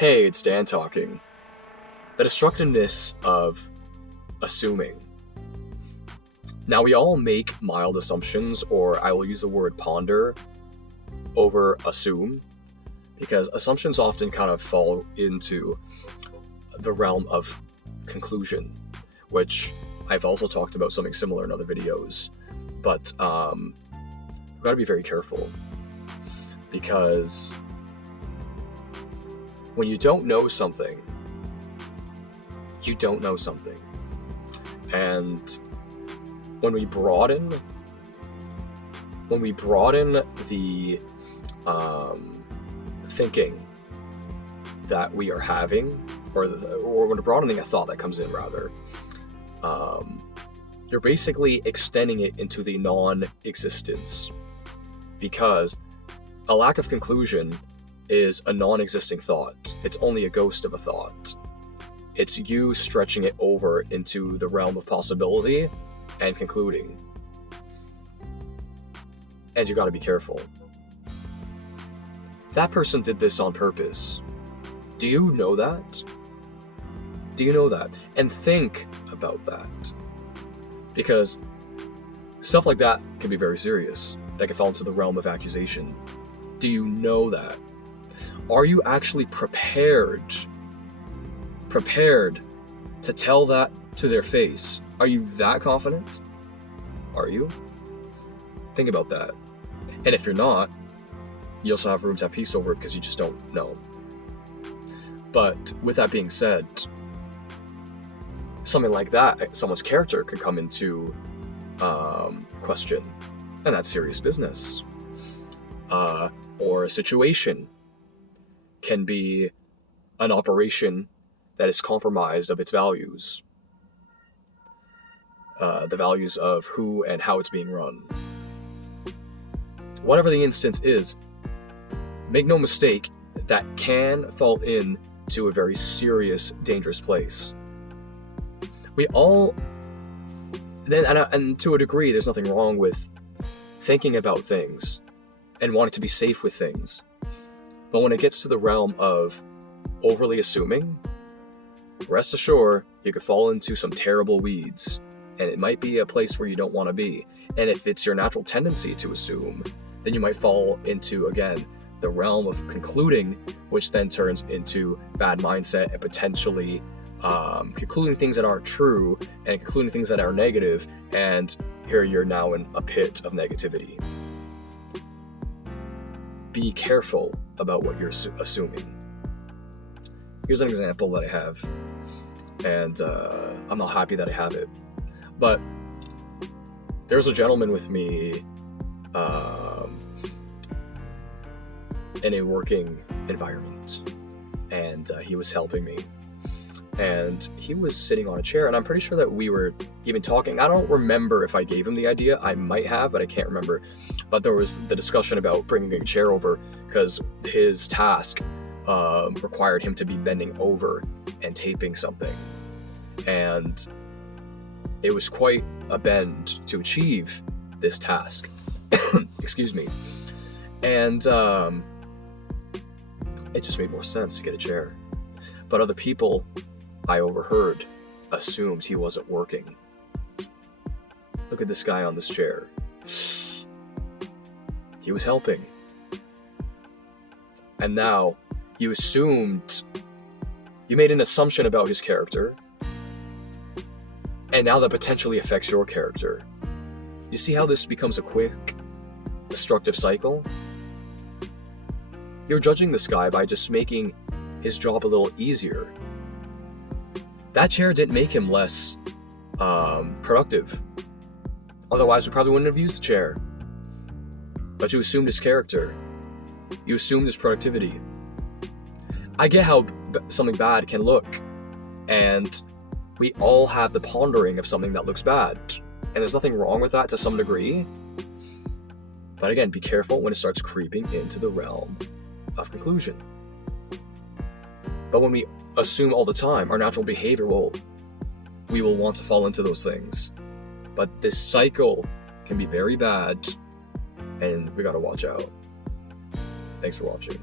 Hey, it's Dan talking. The destructiveness of assuming. Now, we all make mild assumptions, or I will use the word ponder over assume, because assumptions often kind of fall into the realm of conclusion, which I've also talked about something similar in other videos. But we've got to be very careful, because when you don't know something, you don't know something. And when we broaden the thinking that we are having, or when we're broadening a thought that comes in, rather, you're basically extending it into the non-existence, because a lack of conclusion is a non-existing thought. It's only a ghost of a thought. It's you stretching it over into the realm of possibility and concluding. And you gotta be careful. That person did this on purpose. Do you know that? Do you know that? And think about that. Because stuff like that can be very serious. That can fall into the realm of accusation. Do you know that? Are you actually prepared to tell that to their face? Are you that confident? Are you? Think about that. And if you're not, you also have room to have peace over it, because you just don't know. But with that being said, something like that, someone's character could come into question, and that's serious business. Or a situation can be an operation that is compromised of its values, the values of who and how it's being run. Whatever the instance is, make no mistake, that can fall into a very serious, dangerous place. We all, and to a degree, there's nothing wrong with thinking about things and wanting to be safe with things. But when it gets to the realm of overly assuming, rest assured, you could fall into some terrible weeds, and it might be a place where you don't want to be. And if it's your natural tendency to assume, then you might fall into, again, the realm of concluding, which then turns into bad mindset and potentially concluding things that aren't true and concluding things that are negative, and here you're now in a pit of negativity. Be careful about what you're assuming. Here's an example that I have, and I'm not happy that I have it, but there's a gentleman with me in a working environment, and he was helping me, and he was sitting on a chair, and I'm pretty sure that we were even talking. I don't remember if I gave him the idea. I might have, but I can't remember. But there was the discussion about bringing a chair over, because his task required him to be bending over and taping something, and it was quite a bend to achieve this task. Excuse me. And it just made more sense to get a chair. But other people I overheard assumed he wasn't working. Look at this guy on this chair. He was helping. And now you made an assumption about his character, and now that potentially affects your character. You see how this becomes a quick, destructive cycle? You're judging this guy by just making his job a little easier. That chair didn't make him less productive. Otherwise, we probably wouldn't have used the chair. But you assumed his character. You assumed his productivity. I get how something bad can look, and we all have the pondering of something that looks bad, and there's nothing wrong with that to some degree. But again, be careful when it starts creeping into the realm of conclusion. But when we assume all the time, our natural behavior we will want to fall into those things. But this cycle can be very bad, and we gotta watch out. Thanks for watching.